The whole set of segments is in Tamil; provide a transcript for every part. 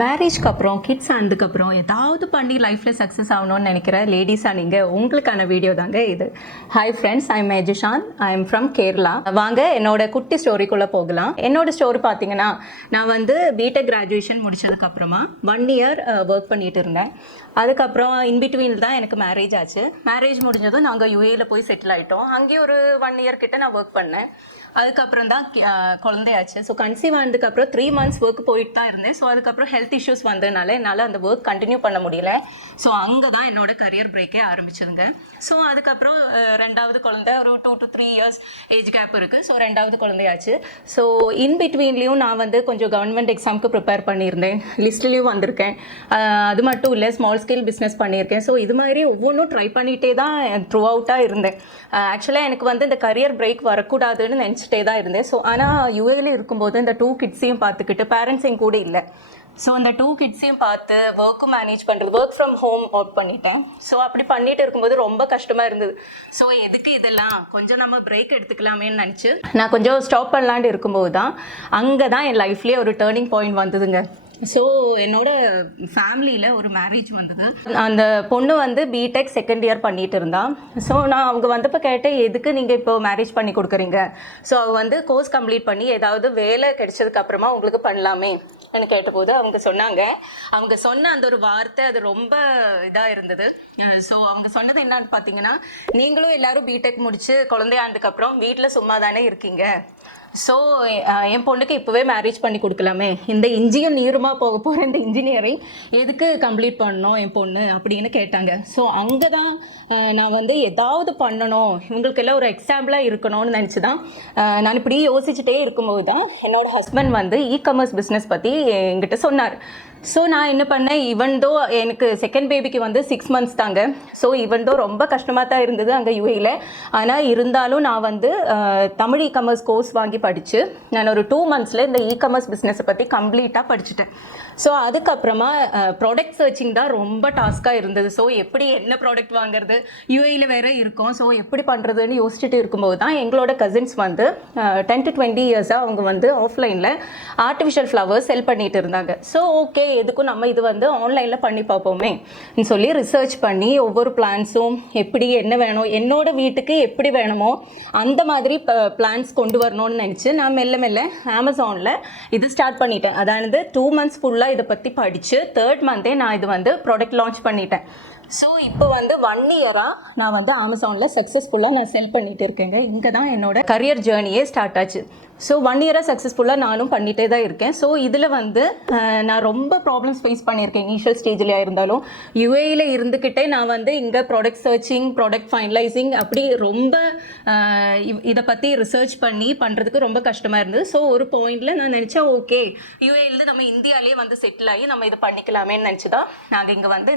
மேரேஜ்க்கு அப்புறம் கிட்ஸ் ஆனதுக்கப்புறம் ஏதாவது பண்ணி லைஃப்பில் சக்ஸஸ் ஆகணும்னு நினைக்கிற லேடிஸாக நீங்கள் உங்களுக்கான வீடியோ தாங்க இது. Hi friends, I am Mejishan. I am from Kerala. வாங்க என்னோட குட்டி ஸ்டோரிக்குள்ளே போகலாம். என்னோட ஸ்டோரி பார்த்தீங்கன்னா, நான் வந்து பிடெக் கிராஜுவேஷன் முடிச்சதுக்கப்புறமா 1 இயர் ஒர்க் பண்ணிட்டு இருந்தேன். அதுக்கப்புறம் இன்பிட்வீனில் தான் எனக்கு மேரேஜ் ஆச்சு. மேரேஜ் முடிஞ்சதும் நாங்கள் யூஏயில் போய் செட்டில் ஆகிட்டோம். அங்கேயே ஒரு 1 இயர் கிட்ட நான் ஒர்க் பண்ணேன். அதுக்கப்புறம் தான் குழந்தையாச்சு. ஸோ கன்சீவ் ஆனதுக்கப்புறம் 3 months ஒர்க் போயிட்டு தான் இருந்தேன். ஸோ அதுக்கப்புறம் ஹெல்த் இஷ்யூஸ் வந்ததுனால என்னால் அந்த ஒர்க் கண்டினியூ பண்ண முடியல. ஸோ அங்கே தான் என்னோட கரியர் பிரேக்கே ஆரம்பிச்சதுங்க. ஸோ அதுக்கப்புறம் 2வது குழந்தை, ஒரு 2 to 3 years ஏஜ் கேப் இருக்குது. ஸோ 2வது குழந்தையாச்சு. ஸோ இன்பிட்வீன்லேயும் நான் வந்து கொஞ்சம் கவர்மெண்ட் எக்ஸாமுக்கு ப்ரிப்பேர் பண்ணியிருந்தேன். லிஸ்ட்லேயும் வந்திருக்கேன். அது மட்டும் இல்லை, ஸ்மால் ஸ்கேல் பிஸ்னஸ் பண்ணியிருக்கேன். ஸோ இது மாதிரி ஒவ்வொன்றும் ட்ரை பண்ணிகிட்டே தான் த்ரூ அவுட்டாக இருந்தேன். ஆக்சுவலாக எனக்கு வந்து இந்த கரியர் பிரேக் வரக்கூடாதுன்னு நினச்சிட்டே தான் இருந்தேன். ஸோ ஆனால் யூஏல இருக்கும்போது இந்த 2 கிட்ஸையும் பார்த்துக்கிட்டு, பேரண்ட்ஸ் என் கூட இல்லை. ஸோ அந்த 2 கிட்ஸையும் பார்த்து ஒர்க்கும் மேனேஜ் பண்ணுறது, ஒர்க் ஃப்ரம் ஹோம் ஒர்க் பண்ணிட்டேன். ஸோ அப்படி பண்ணிட்டு இருக்கும்போது ரொம்ப கஷ்டமாக இருந்தது. ஸோ எதுக்கு இதெல்லாம், கொஞ்சம் நம்ம பிரேக் எடுத்துக்கலாமேன்னு நினச்சி நான் கொஞ்சம் ஸ்டாப் பண்ணலான்னு இருக்கும்போது தான் அங்கே தான் என் லைஃப்லேயே ஒரு டேர்னிங் பாயிண்ட் வந்ததுங்க. ஸோ என்னோட ஃபேமிலியில் ஒரு மேரேஜ் வந்தது. அந்த பொண்ணு வந்து பிடெக் 2nd இயர் பண்ணிட்டு இருந்தான். ஸோ நான் அவங்க வந்தப்போ கேட்டேன், எதுக்கு நீங்கள் இப்போ மேரேஜ் பண்ணி கொடுக்குறீங்க? ஸோ அவங்க வந்து கோர்ஸ் கம்ப்ளீட் பண்ணி ஏதாவது வேலை கிடைச்சதுக்கு அப்புறமா உங்களுக்கு பண்ணலாமே எனக்கு கேட்டபோது அவங்க சொன்னாங்க, அவங்க சொன்ன அந்த ஒரு வார்த்தை அது ரொம்ப இதாக இருந்தது. ஸோ அவங்க சொன்னது என்னன்னு பார்த்தீங்கன்னா, நீங்களும் எல்லாரும் பிடெக் முடிச்சு குழந்தையானதுக்கப்புறம் வீட்டில் சும்மா தானே இருக்கீங்க. ஸோ என் பொண்ணுக்கு இப்போவே மேரேஜ் பண்ணி கொடுக்கலாமே, இந்த இன்ஜியும் நீருமா போக போகிற இந்த இன்ஜினியரிங் எதுக்கு கம்ப்ளீட் பண்ணணும் என் பொண்ணு அப்படின்னு கேட்டாங்க. ஸோ அங்கே தான் நான் வந்து ஏதாவது பண்ணணும், இவங்களுக்கெல்லாம் ஒரு எக்ஸாம்பிளாக இருக்கணும்னு நினச்சி தான் நான் இப்படி யோசிச்சுட்டே இருக்கும்போது தான் என்னோட ஹஸ்பண்ட் வந்து இ-காமர்ஸ் பிஸ்னஸ் பற்றி என்கிட்ட சொன்னார். ஸோ நான் என்ன பண்ணேன், ஈவன் தோ எனக்கு செகண்ட் பேபிக்கு வந்து 6 months தாங்க. ஸோ ஈவன் தோ ரொம்ப கஷ்டமாக தான் இருந்தது அங்கே யூஏயில். ஆனால் இருந்தாலும் நான் வந்து தமிழ் இ-காமர்ஸ் கோர்ஸ் வாங்கி படித்து நான் ஒரு 2 monthsல இந்த இ-காமர்ஸ் பிஸ்னஸை பற்றி கம்ப்ளீட்டாக படிச்சுட்டேன். ஸோ அதுக்கப்புறமா ப்ராடக்ட் சர்ச்சிங் தான் ரொம்ப டாஸ்க்காக இருந்தது. ஸோ எப்படி என்ன ப்ராடக்ட் வாங்குறது, யூஏயில் வேறு இருக்கோம். ஸோ எப்படி பண்ணுறதுன்னு யோசிச்சுட்டு இருக்கும்போது தான் எங்களோட கசின்ஸ் வந்து 10 to 20 yearsஆக அவங்க வந்து ஆஃப்லைனில் ஆர்டிஃபிஷியல் ஃப்ளவர்ஸ் செல் பண்ணிட்டு இருந்தாங்க. ஸோ ஓகே, எதுக்கும் நம்ம இது வந்து ஆன்லைனில் பண்ணி பார்ப்போமே சொல்லி ரிசர்ச் பண்ணி ஒவ்வொரு பிளான்ஸும் எப்படி என்ன வேணும், என்னோட வீட்டுக்கு எப்படி வேணுமோ அந்த மாதிரி பிளான்ஸ் கொண்டு வரணும்னு நினச்சி நான் மெல்ல மெல்ல அமேசானில் இது ஸ்டார்ட் பண்ணிட்டேன். அதாவது 2 months ஃபுல்லாக இதை பற்றி படித்து 3rd month நான் இது வந்து ப்ராடக்ட் லான்ச் பண்ணிட்டேன். ஸோ இப்போ வந்து 1 இயராக நான் வந்து அமேசானில் சக்ஸஸ்ஃபுல்லாக நான் செல் பண்ணிகிட்டு இருக்கேங்க. இங்கே தான் என்னோட கரியர் ஜேர்னியே ஸ்டார்ட் ஆச்சு. ஸோ 1 இயராக சக்ஸஸ்ஃபுல்லாக நானும் பண்ணிகிட்டே தான் இருக்கேன். ஸோ இதில் வந்து நான் ரொம்ப ப்ராப்ளம்ஸ் ஃபேஸ் பண்ணியிருக்கேன். இனிஷியல் ஸ்டேஜ்லேயே இருந்தாலும் யூஏயில் இருந்துக்கிட்டே நான் வந்து இங்கே ப்ராடக்ட் சர்ச்சிங், ப்ராடக்ட் ஃபைனலைசிங் அப்படி ரொம்ப இதை பற்றி ரிசர்ச் பண்ணி பண்ணுறதுக்கு ரொம்ப கஷ்டமாக இருந்தது. ஸோ ஒரு பாயிண்டில் நான் நினச்சேன், ஓகே யூஏலேருந்து நம்ம இந்தியாவிலே வந்து செட்டில் ஆகி நம்ம இதை பண்ணிக்கலாமேன்னு நினச்சி தான் நாங்கள் இங்கே வந்து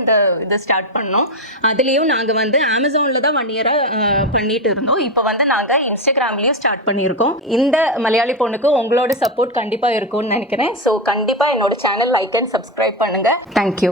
இது ஸ்டார்ட் பண்ணோம். அதுலேயும் நாங்கள் வந்து அமேசானில் தான் 1 இயராக பண்ணிட்டு இருந்தோம். இப்போ வந்து நாங்கள் இன்ஸ்டாகிராம்லேயும் ஸ்டார்ட் பண்ணியிருக்கோம். இந்த மலையாளி பொண்ணுக்கு உங்களோட சப்போர்ட் கண்டிப்பாக இருக்கும்னு நினைக்கிறேன். ஸோ கண்டிப்பாக என்னோட சேனல் லைக் அண்ட் சப்ஸ்கிரைப் பண்ணுங்கள். தேங்க்யூ.